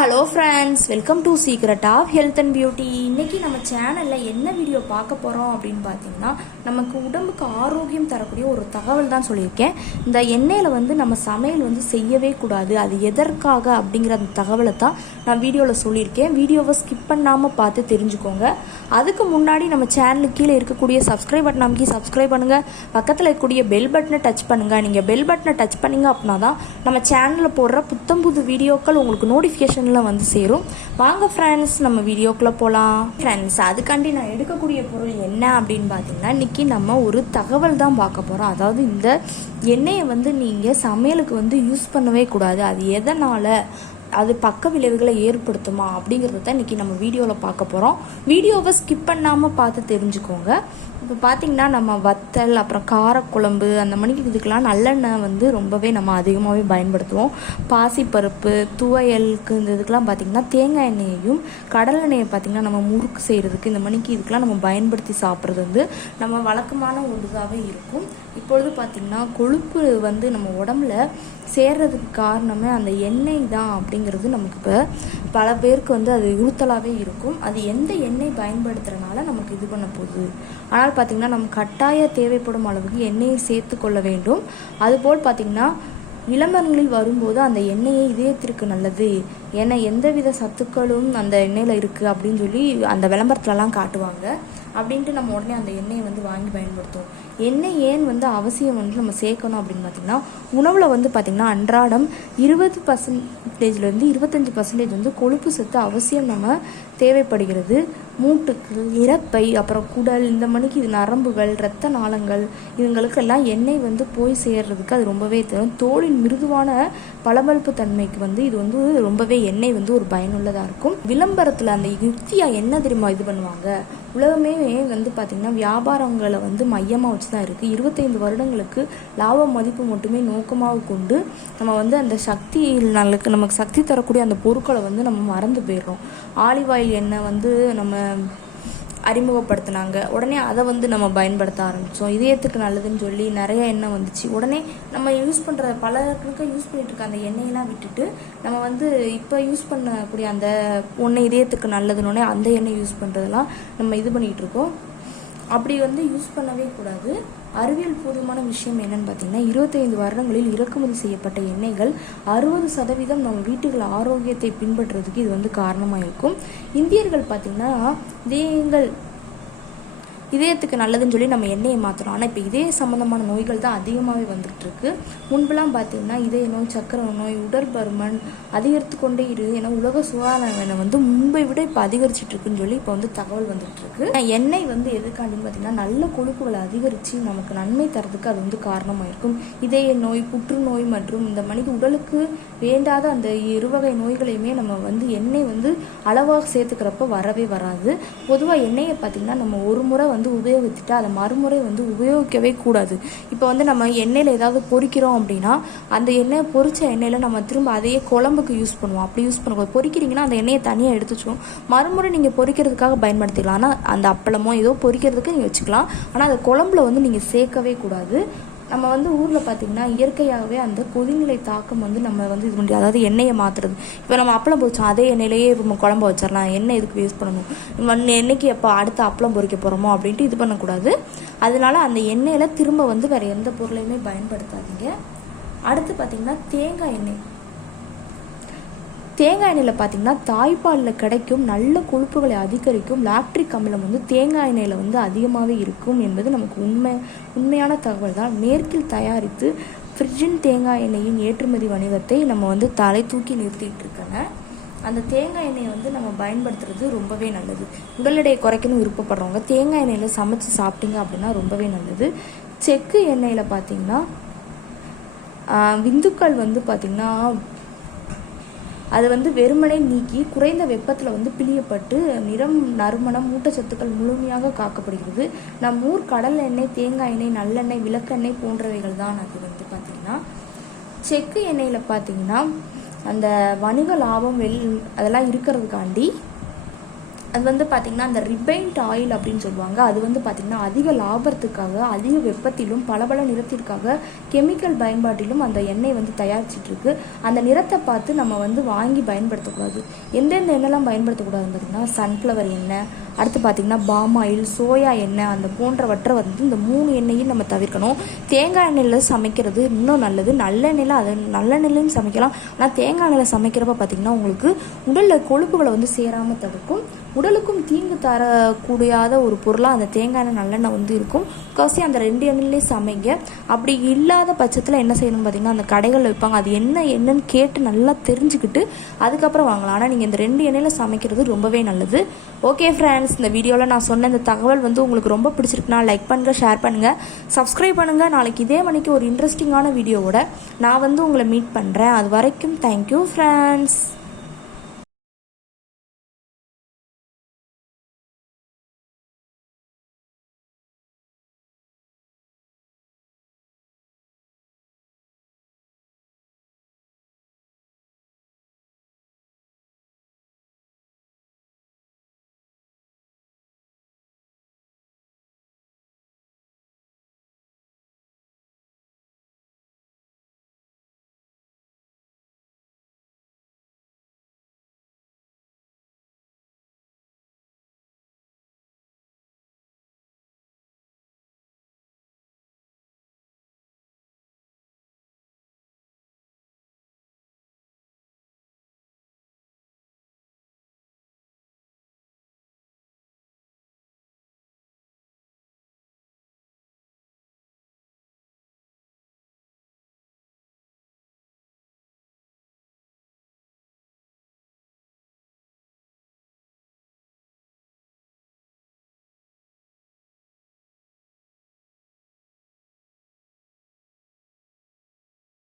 Hello friends, welcome to secret of health and beauty. இன்றைக்கி நம்ம சேனலில் என்ன வீடியோ பார்க்க போகிறோம் அப்படின்னு பார்த்தீங்கன்னா, நமக்கு உடம்புக்கு ஆரோக்கியம் தரக்கூடிய ஒரு தகவல் தான் சொல்லியிருக்கேன். இந்த எண்ணெயில் நம்ம சமையல் செய்யவே கூடாது, அது எதற்காக அப்படிங்கிற அந்த தகவலை தான் நான் வீடியோவில் சொல்லியிருக்கேன். வீடியோவை ஸ்கிப் பண்ணாமல் பார்த்து தெரிஞ்சுக்கோங்க. அதுக்கு முன்னாடி நம்ம சேனலுக்கு கீழே இருக்கக்கூடிய சப்ஸ்கிரைப் பட்டன் அமைக்கி சப்ஸ்கிரைப் பண்ணுங்கள். பக்கத்தில் இருக்கக்கூடிய பெல் பட்டனை டச் பண்ணுங்கள். நீங்கள் பெல் பட்டனை டச் பண்ணிங்க அப்படின்னா தான் நம்ம சேனலில் போடுற புத்தம் புது வீடியோக்கள் உங்களுக்கு நோட்டிஃபிகேஷன் சேரும். வாங்க ஃப்ரெண்ட்ஸ், நம்ம வீடியோக்குள்ள போகலாம். ஃப்ரெண்ட்ஸ், அதுக்காண்டி நான் எடுக்கக்கூடிய பொருள் என்ன அப்படின்னு பார்த்தீங்கன்னா, இன்னைக்கு நம்ம ஒரு தகவல் தான் பார்க்க போகிறோம். அதாவது இந்த எண்ணெயை நீங்கள் சமையலுக்கு யூஸ் பண்ணவே கூடாது, அது எதனால், அது பக்க விளைவுகளை ஏற்படுத்துமா அப்படிங்கிறத தான் இன்றைக்கி நம்ம வீடியோவில் பார்க்க போகிறோம். வீடியோவை ஸ்கிப் பண்ணாமல் பார்த்து தெரிஞ்சுக்கோங்க. இப்போ பார்த்திங்கன்னா, நம்ம வத்தல், அப்புறம் காரக்குழம்பு, அந்த மணிக்கு இதுக்கெலாம் நல்லெண்ணெய் ரொம்பவே நம்ம அதிகமாகவே பயன்படுத்துவோம். பாசிப்பருப்பு, துவையலுக்கு இந்த இதுக்கெலாம் பார்த்திங்கன்னா தேங்காய் எண்ணெயையும் கடலை எண்ணெயை பார்த்திங்கன்னா நம்ம முறுக்கு செய்கிறதுக்கு இந்த மணிக்கு இதுக்கெலாம் நம்ம பயன்படுத்தி சாப்பிட்றது நம்ம வழக்கமான ஒரு இதாகவே இருக்கும். இப்பொழுது பார்த்திங்கன்னா கொழுப்பு நம்ம உடம்புல சேர்றதுக்கு காரணமே அந்த எண்ணெய் தான் அப்படிங்கிறது நமக்கு இப்போ பல பேருக்கு அது உறுத்தலாகவே இருக்கும். அது எந்த எண்ணெய் பயன்படுத்துறதுனால நமக்கு இது பண்ண போகுது. ஆனால் பார்த்திங்கன்னா, நம்ம கட்டாய தேவைப்படும் அளவுக்கு எண்ணெயை சேர்த்து கொள்ள வேண்டும். அதுபோல் பார்த்திங்கன்னா, விளம்பரங்களில் வரும்போது அந்த எண்ணெயை இதயத்திற்கு நல்லது, ஏன்னா எந்தவித சத்துக்களும் அந்த எண்ணெயில் இருக்குது அப்படின்னு சொல்லி அந்த விளம்பரத்துலலாம் காட்டுவாங்க. அப்படின்ட்டு நம்ம உடனே அந்த எண்ணெயை வாங்கி பயன்படுத்துவோம். எண்ணெய் ஏன் அவசியம் நம்ம சேர்க்கணும் அப்படின்னு பார்த்திங்கன்னா, உணவில் பார்த்திங்கன்னா அன்றாடம் 20%லேருந்து 25% கொழுப்பு சத்து அவசியம் நம்ம தேவைப்படுகிறது. மூட்டுக்கு, இறப்பை, அப்புறம் குடல், இந்த மணிக்கு இது நரம்புகள், இரத்த நாளங்கள், இதுங்களுக்கெல்லாம் எண்ணெய் போய் சேர்றதுக்கு அது ரொம்பவே தேவை. தோலின் மிருதுவான பளபளப்பு தன்மைக்கு இது ரொம்பவே எண்ணெய் ஒரு பயனுள்ளதாக இருக்கும். விளம்பரத்தில் அந்த யுக்தியாக என்ன தெரியுமா இது பண்ணுவாங்க, உலகமே பார்த்திங்கன்னா வியாபாரங்களை மையமாக வச்சு தான் இருக்குது. 25 வருடங்களுக்கு லாப மதிப்பு மட்டுமே நோக்கமாக கொண்டு நம்ம அந்த சக்தி நமக்கு சக்தி தரக்கூடிய அந்த பொருட்களை நம்ம மறந்து போயிடுறோம். ஆலிவ் ஆயில் எண்ணெய் நம்ம அறிமுகப்படுத்தினாங்க, உடனே அதை நம்ம பயன்படுத்த ஆரம்பித்தோம். இதயத்துக்கு நல்லதுன்னு சொல்லி நிறைய எண்ணெய் வந்துச்சு. உடனே நம்ம யூஸ் பண்ணுற பலருக்கு யூஸ் பண்ணிட்டு இருக்க அந்த எண்ணெயெல்லாம் விட்டுட்டு நம்ம இப்போ யூஸ் பண்ணக்கூடிய அந்த ஒன்று இதயத்துக்கு நல்லதுன்னொடனே அந்த எண்ணெய் யூஸ் பண்ணுறதெல்லாம் நம்ம இது பண்ணிகிட்டு இருக்கோம். அப்படி யூஸ் பண்ணவே கூடாது. அறிவியல் பூர்வமான விஷயம் என்னன்னு பார்த்தீங்கன்னா, 25 வருடங்களில் இறக்குமதி செய்யப்பட்ட எண்ணெய்கள் 60% நம்ம வீட்டுகள் ஆரோக்கியத்தை பின்பற்றுறதுக்கு இது காரணமாக இருக்கும். இந்தியர்கள் பார்த்திங்கன்னா இதயத்துக்கு நல்லதுன்னு சொல்லி நம்ம எண்ணெயை மாற்றுறோம். ஆனால் இப்போ இதய சம்மந்தமான நோய்கள் தான் அதிகமாகவே வந்துட்டு இருக்கு. முன்பெல்லாம் பார்த்தீங்கன்னா இதய நோய், சக்கரை நோய், உடல் பருமன் அதிகரித்து கொண்டே இருக்குது. ஏன்னா உலக சுகாதார முன்பை விட இப்போ அதிகரிச்சிட்டு இருக்குன்னு சொல்லி இப்போ தகவல் வந்துட்டு இருக்கு. எண்ணெய் எதுக்காண்டின்னு பார்த்தீங்கன்னா, நல்ல கொழுப்புகளை அதிகரித்து நமக்கு நன்மை தரதுக்கு அது காரணமாக இருக்கும். இதய நோய், புற்றுநோய் மற்றும் இந்த மனித உடலுக்கு வேண்டாத அந்த இருவகை நோய்களையுமே நம்ம எண்ணெய் அளவாக சேர்த்துக்கிறப்ப வரவே வராது. பொதுவாக எண்ணெயை பார்த்திங்கன்னா நம்ம ஒரு முறை உபயோகிச்சுட்டு அதை மறுமுறை உபயோகிக்கவே கூடாது. இப்போ நம்ம எண்ணெயில் ஏதாவது பொரிக்கிறோம் அப்படின்னா, அந்த எண்ணெய் பொரிச்ச எண்ணெயில் நம்ம திரும்ப அதையே குழம்புக்கு யூஸ் பண்ணுவோம். அப்படி யூஸ் பண்ணக்கூடாது. பொரிக்கிறீங்கன்னா அந்த எண்ணெயை தனியாக எடுத்து வச்சுக்கணும். மறுமுறை நீங்கள் பொரிக்கிறதுக்காக பயன்படுத்திக்கலாம். ஆனால் அந்த அப்பளமோ ஏதோ பொரிக்கிறதுக்கு நீங்கள் வச்சுக்கலாம். ஆனால் அதை குழம்புல நீங்கள் சேர்க்கவே கூடாது. நம்ம ஊரில் பார்த்திங்கன்னா இயற்கையாகவே அந்த கொதிநிலை தாக்கம் நம்ம இது பண்ணி, அதாவது எண்ணெயை மாற்றுறது. இப்போ நம்ம அப்பளம் பொரிச்சோம், அதே எண்ணெயிலேயே நம்ம குழம்பு வச்சிடலாம். எண்ணெய் எதுக்கு யூஸ் பண்ணணும், எண்ணெய்க்கு எப்போ அடுத்த அப்பளம் பொரிக்க போகிறோமோ அப்படின்ட்டு இது பண்ணக்கூடாது. அதனால அந்த எண்ணெயில் திரும்ப வேறு எந்த பொருளையுமே பயன்படுத்தாதீங்க. அடுத்து பார்த்திங்கன்னா தேங்காய் எண்ணெய். தேங்காய் எண்ணெயில் பார்த்திங்கன்னா தாய்ப்பாலில் கிடைக்கும் நல்ல கொழுப்புகளை அதிகரிக்கும் லாக்டிக் அமிலம் தேங்காய் எண்ணெயில் அதிகமாகவே இருக்கும் என்பது நமக்கு உண்மையான தகவல் தான். மேற்கில் தயாரித்து ஃப்ரிட்ஜின் தேங்காய் எண்ணெயின் ஏற்றுமதி வணிகத்தை நம்ம தலை தூக்கி நிறுத்திட்டு இருக்காங்க. அந்த தேங்காய் எண்ணெயை நம்ம பயன்படுத்துறது ரொம்பவே நல்லது. உடல் எடையை குறைக்கணும் விருப்பப்படுறவங்க தேங்காய் எண்ணெயில் சமைச்சு சாப்பிட்டீங்க அப்படின்னா ரொம்பவே நல்லது. செக்கு எண்ணெயில் பார்த்திங்கன்னா விந்துக்கள் பார்த்திங்கன்னா அது வெறுமனை நீக்கி குறைந்த வெப்பத்தில் பிழியப்பட்டு நிறம், நறுமணம், ஊட்டச்சத்துக்கள் முழுமையாக காக்கப்படுகிறது. நம் ஊர் கடல் எண்ணெய், தேங்காய் எண்ணெய், நல்லெண்ணெய், விளக்கெண்ணெய் போன்றவைகள் தான் அது பார்த்திங்கன்னா. செக்கு எண்ணெயில் பார்த்திங்கன்னா அந்த வணிக லாபம் அதெல்லாம் இருக்கிறதுக்காண்டி அது வந்து பார்த்திங்கன்னா அந்த ரிபைண்ட் ஆயில் அப்படின்னு சொல்லுவாங்க. அது வந்து பார்த்திங்கன்னா அதிக லாபத்துக்காக, அதிக வெப்பத்திலும் பளபள நிறத்திற்காக, கெமிக்கல் பயன்பாட்டிலும் அந்த எண்ணெய் வந்து தயாரிச்சிட்ருக்கு. அந்த நிறத்தை பார்த்து நம்ம வந்து வாங்கி பயன்படுத்தக்கூடாது. எந்தெந்த எண்ணெய்லாம் பயன்படுத்தக்கூடாதுன்னு பார்த்திங்கன்னா சன்ஃப்ளவர் எண்ணெய், அடுத்து பார்த்திங்கன்னா பாம் ஆயில், சோயா எண்ணெய், அந்த போன்றவற்றை வந்து இந்த 3 எண்ணெயும் நம்ம தவிர்க்கணும். தேங்காய் எண்ணெயில் சமைக்கிறது இன்னும் நல்லது. நல்லெண்ணெயில் அது நல்லெண்ணெயிலையும் சமைக்கலாம். ஆனால் தேங்காய் எண்ணெயில் சமைக்கிறப்ப பார்த்திங்கன்னா உங்களுக்கு உடலில் கொழுப்புகளை வந்து சேராமல் தடுக்கும். உடலுக்கும் தீங்கு தரக்கூடியாத ஒரு பொருளாக அந்த தேங்காய் எண்ணெய் நல்லெண்ணெய் வந்து இருக்கும். முக்கால்வாசி அந்த 2 எண்ணெயிலே சமைங்க. அப்படி இல்லாத பட்சத்தில் என்ன செய்யணும்னு பார்த்திங்கன்னா அந்த கடைகளில் வைப்பாங்க, அது என்னன்னு கேட்டு நல்லா தெரிஞ்சுக்கிட்டு அதுக்கப்புறம் வாங்கலாம். ஆனால் நீங்கள் இந்த 2 எண்ணெயில் சமைக்கிறது ரொம்பவே நல்லது. ஓகே ஃப்ரெண்ட்ஸ், இந்த வீடியோவில் நான் சொன்ன இந்த தகவல் வந்து உங்களுக்கு ரொம்ப பிடிச்சிருக்குன்னா லைக் பண்ணுங்கள், ஷேர் பண்ணுங்கள், சப்ஸ்கிரைப் பண்ணுங்கள். நாளைக்கு இதே மணிக்கு ஒரு இன்ட்ரெஸ்டிங்கான வீடியோவோட நான் வந்து உங்களை மீட் பண்ணுறேன். அது வரைக்கும் தேங்க்யூ ஃப்ரெண்ட்ஸ்.